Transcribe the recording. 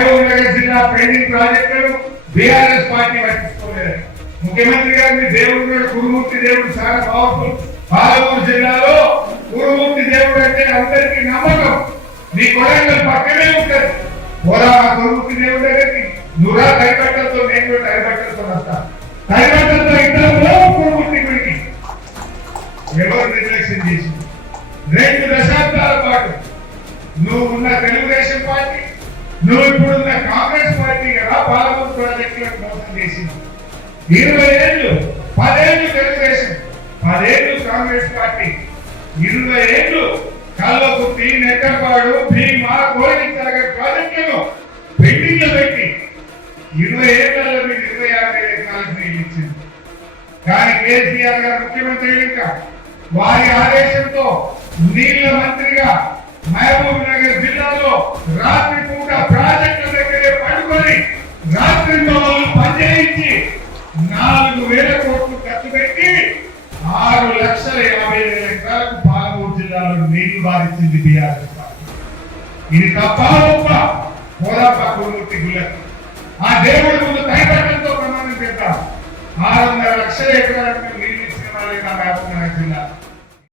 మహబూబ్ నగర్ జిల్లా పెండింగ్ ప్రాజెక్టులను BRS party పట్టించుకోలేదు. ముఖ్యమంత్రి గారిని దేవుడు కురుమూర్తి దేవుడు చాలా పవర్ఫుల్. పాలమూరు జిల్లాలో కురుమూర్తి దేవుడు అంటే అందరికీ నమ్మకం. నీ కొడంగల్ పక్కనే ఉంటారు. పోరా కురుమూర్తి దేవుడు దగ్గరికి నువ్వురా తడిబట్టలతో, నేను కూడా తడిబట్టలతో వస్తాను. తడిబట్టలతో ఇద్దరు కురుమూర్తి గుడికి ఎవరు నిర్లక్ష్యం చేసింది? 2 దశాబ్దాల పాటు నువ్వు ఉన్న తెలుగుదేశం పార్టీ, నువ్వు ఇప్పుడున్న కాంగ్రెస్ పార్టీ కదా పాలమూరు ప్రాజెక్టులకు మోసం చేసింది. 20 ఏళ్ళు, 10 ఏళ్ళు తెలుగుదేశం, 10 ఏళ్ళు కాంగ్రెస్ పార్టీ, 20 ఏళ్ళు కల్లకుర్తి, నెట్టపాడు, భీమా, కోరికల ప్రాజెక్టులను పెండింగ్ లో పెట్టి 20 ఏళ్లలో మీరు 25 ఎకరాలకు నీళ్ళు ఇచ్చింది. కానీ కేసీఆర్ గారు ముఖ్యమంత్రి ఇంకా వారి ఆదేశంతో నీళ్ల మంత్రిగా మహబూబ్ నగర్ జిల్లాలో రాత్రి పూట ప్రాజెక్టుల దగ్గరే పడుకొని రాత్రి పనిచేయించి 4,000 కోట్లు ఖర్చు పెట్టి 6,50,000 ఎకరాలకు పాలమూరు జిల్లాలో నీళ్లు బాధించింది బీఆర్ఎస్ పార్టీ. ఇది తప్ప గొప్ప పోరాప కురుమూర్తి గుళ్ళకు ఆ దేవుడి ముందు తైపట్టంతో ప్రమాణం చేద్దాం. 600 లక్షల ఎకరాలకు నీళ్లు ఇచ్చిన వాళ్ళే నా మహబూబ్ నగర్ జిల్లా.